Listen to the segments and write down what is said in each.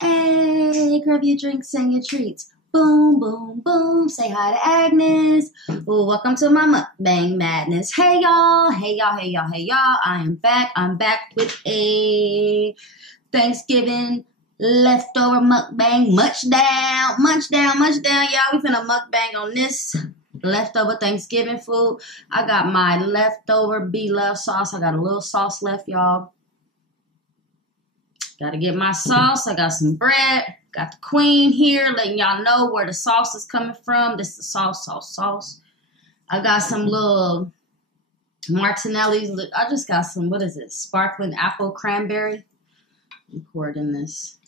Hey, grab your drinks and your treats. Boom, boom, boom. Say hi to Agnes. Well, welcome to my mukbang madness. Hey, y'all. Hey, y'all. Hey, y'all. Hey, y'all. I am back. I'm back with a Thanksgiving leftover mukbang. Munch down, y'all. We finna mukbang on this leftover Thanksgiving food. I got my leftover Bloves sauce. I got a little sauce left, y'all. Got to get my sauce. I got some bread. Got the queen here, letting y'all know where the sauce is coming from. This is sauce. I got some little Martinelli's. I just got some, what is it? Sparkling apple cranberry. I'm pouring this.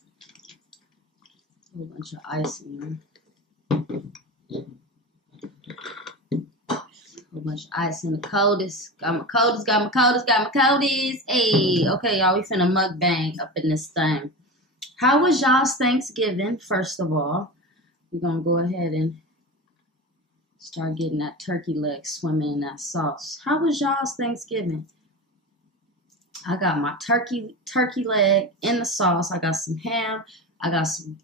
A whole bunch of ice in there. A whole bunch of ice in the Coldest. Got my Coldest. Hey, okay, y'all, we finna mukbang up in this thing. How was y'all's Thanksgiving, first of all? We're gonna go ahead and start getting that turkey leg swimming in that sauce. How was y'all's Thanksgiving? I got my turkey leg in the sauce. I got some ham. I got some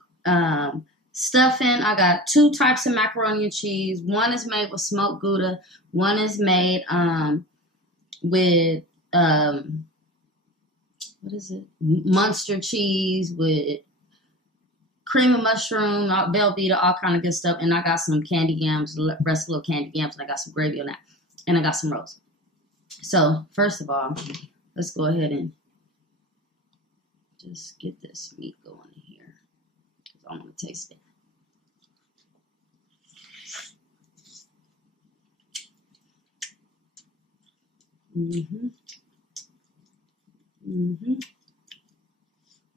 stuffing. I got 2 types of macaroni and cheese. One is made with smoked Gouda. One is made with what is it? Munster cheese with cream of mushroom, Velveeta, all kind of good stuff. And I got some candy yams, rest of little candy yams, and I got some gravy on that. And I got some rolls. So first of all, let's go ahead and just get this meat going here. I want to taste it.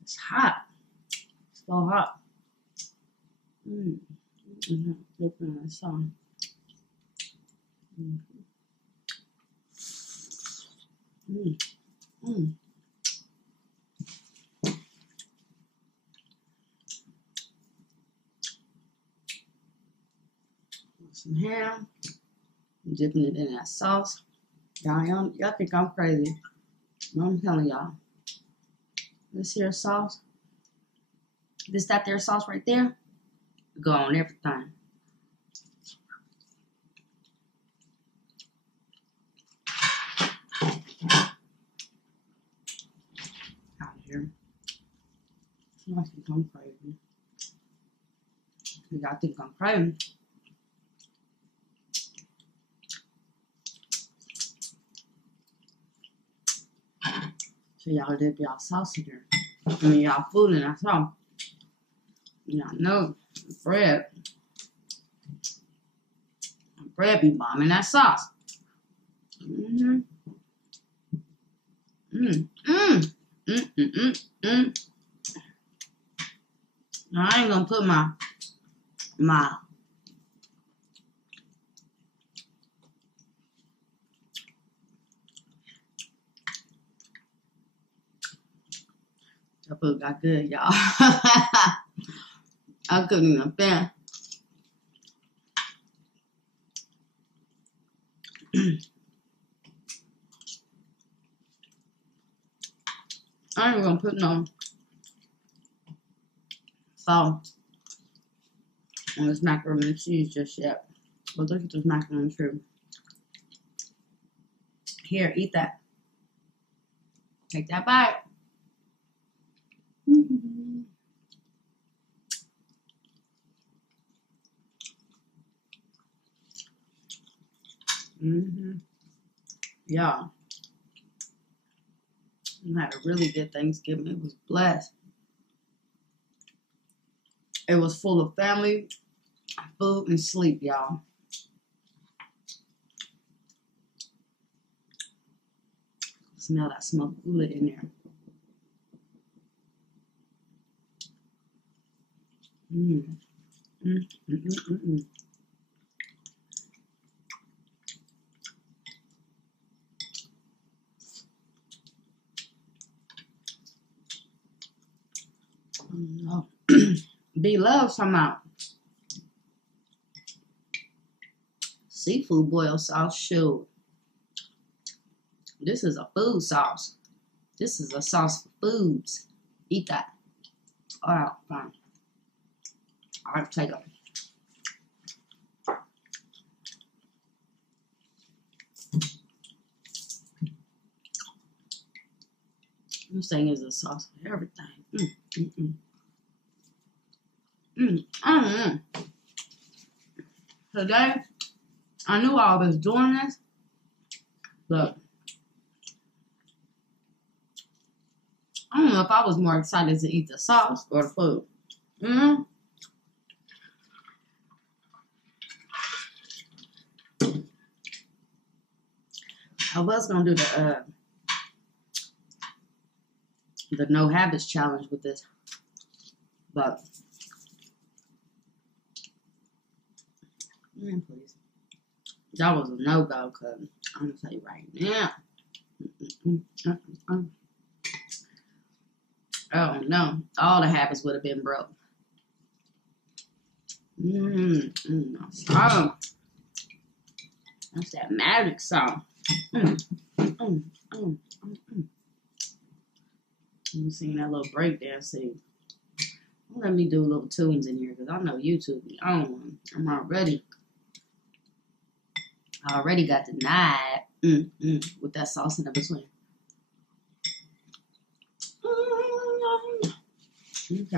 It's hot. It's so hot. Looking at the sun. Some ham. I'm dipping it in that sauce. Y'all think I'm crazy. But I'm telling y'all. This here sauce. That there sauce right there. Go on everything. Out here. I think I'm crazy. Y'all think I'm crazy. So y'all dip y'all sauce in here. I mean y'all food in that sauce. Y'all know bread be bombing that sauce. Now I ain't gonna put my that food got good, y'all. I couldn't even stand. I ain't gonna put no salt on this macaroni and cheese just yet. But look at this macaroni and cheese. Here, eat that. Take that bite. Y'all, I had a really good Thanksgiving. It was blessed. It was full of family, food, and sleep, y'all. Smell that smoked Gouda in there. No. Bloves come out. Seafood boil sauce, shoot. This is a food sauce. This is a sauce for foods. Eat that. Alright, fine. I'll take them. This thing is a sauce for everything. Today, I knew I was doing this, but I don't know if I was more excited to eat the sauce or the food. I was gonna do the no habits challenge with this, but please, that was a no go. Cause I'm gonna tell you right now. Oh no, all the habits would have been broke. Oh, that's that magic song. I'm seeing that little breakdance scene. Let me do little tunes in here because I know YouTube be on one. I'm already got denied with that sauce in the between. Okay.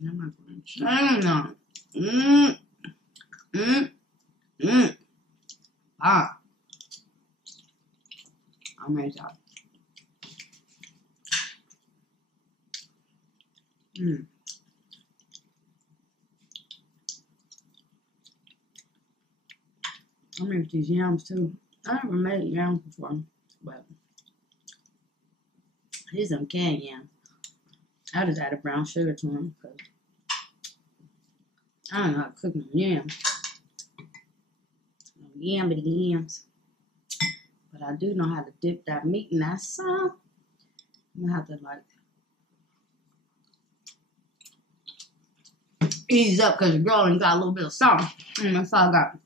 I'm not going to change on. I'm ready to. I'm ready for these yams too. I never made yams before, but these are canned yams. I just added brown sugar to them because I don't know how to cook no yams. No yambity yams. But I do know how to dip that meat in that sauce. I'm gonna have to ease up because the girl ain't got a little bit of sauce. That's all I got.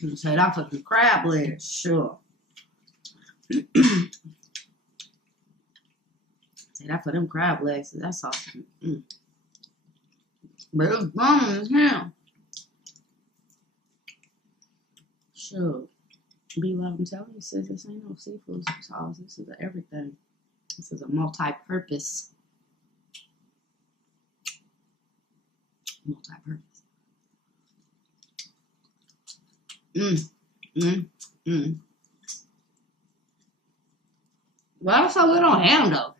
I'm say that for some crab legs, sure. Say that for them crab legs, that's awesome. But it was bomb as hell. Sure. Be what I'm telling you, sis, this ain't no seafood sauce. This is everything. This is a multi-purpose. Why so good on ham though?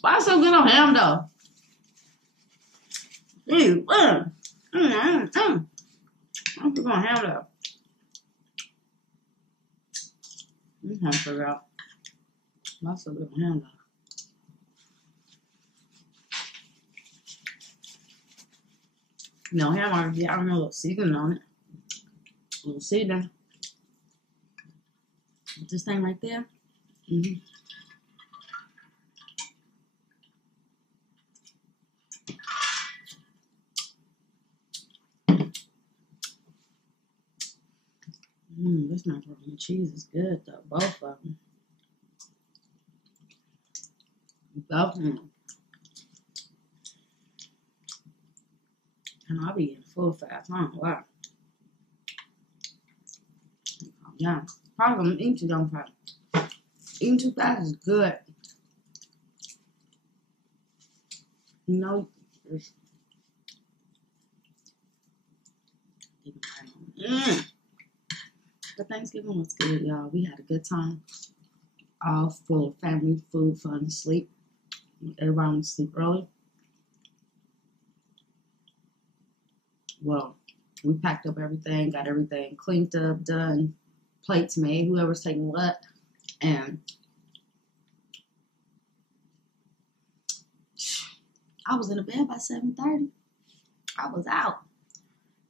Why so good on ham though? I'm good on ham though. I'm trying to figure out why so good on ham though. No ham already, I don't know, a little seasoning on it. A little seasoning. With this thing right there. This macaroni and cheese is good though, both of them. Both of them. And I'll be getting full fast. I don't know why. Yeah. Probably I'm eating too damn fast. Eating too fast is good. You know, the Thanksgiving was good, y'all. We had a good time. All full of family, food, fun, sleep. Everybody went to sleep early. Well, we packed up everything, got everything cleaned up, done, plates made, whoever's taking what, and I was in the bed by 7:30. I was out.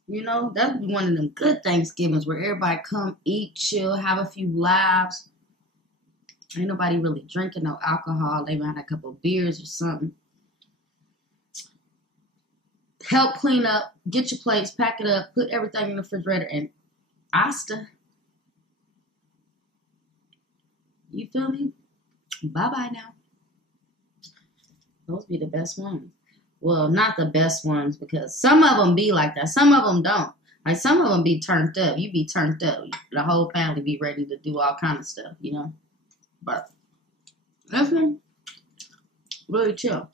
You know, that'd be one of them good Thanksgivings where everybody come, eat, chill, have a few laughs. Ain't nobody really drinking no alcohol. They might have a couple of beers or something. Help clean up, get your plates, pack it up, put everything in the refrigerator, and Asta. You feel me? Bye-bye now. Those be the best ones. Well, not the best ones, because some of them be like that. Some of them don't. Like, some of them be turned up. You be turned up. The whole family be ready to do all kind of stuff, you know? But this one, really chill.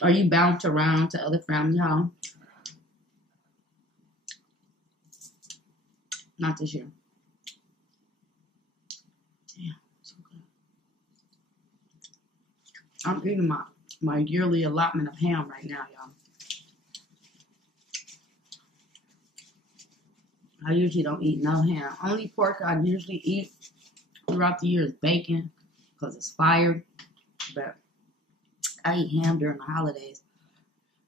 Or you bounce around to other family home. Not this year. Damn, so good. I'm eating my yearly allotment of ham right now, y'all. I usually don't eat no ham. Only pork I usually eat throughout the year is bacon because it's fire. But I eat ham during the holidays.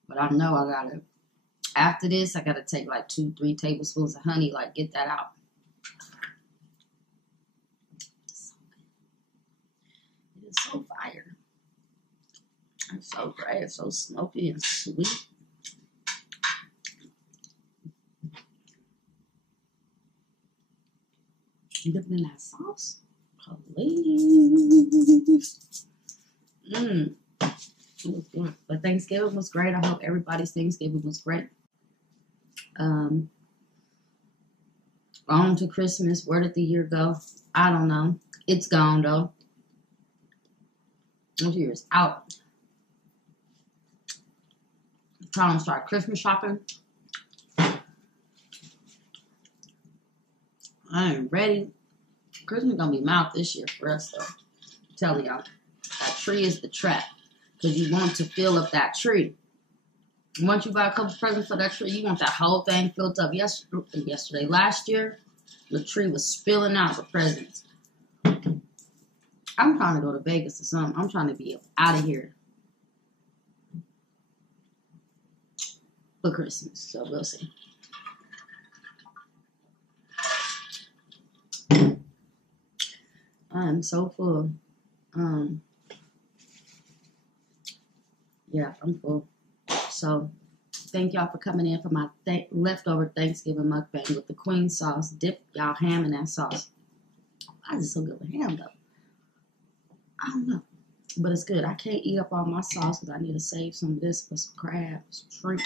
But I know I gotta, after this, I gotta take like 2-3 tablespoons of honey, like get that out. It is so fire. It's so great. It's so smoky and sweet. Dipping in that sauce, please. It was good. But Thanksgiving was great. I hope everybody's Thanksgiving was great. On to Christmas. Where did the year go? I don't know. It's gone though. This year is out. I'm trying to start Christmas shopping. I ain't ready. Christmas gonna be mouth this year for us though. I'm telling y'all, that tree is the trap. Because you want to fill up that tree. Once you buy a couple presents for that tree, you want that whole thing filled up. Last year, the tree was spilling out with presents. I'm trying to go to Vegas or something. I'm trying to be out of here for Christmas. So we'll see. I'm so full. Yeah, I'm full. So, thank y'all for coming in for my leftover Thanksgiving mukbang with the queen sauce. Dip y'all ham in that sauce. Why is it so good with ham, though? I don't know. But it's good. I can't eat up all my sauce because I need to save some of this for some crabs, shrimp.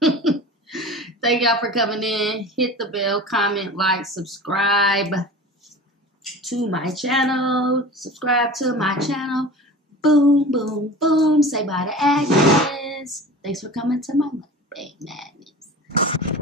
Thank y'all for coming in. Hit the bell, comment, like, subscribe to my channel. Subscribe to my channel. Boom, boom, boom. Say bye to Agnes. Thanks for coming to my mukbang madness.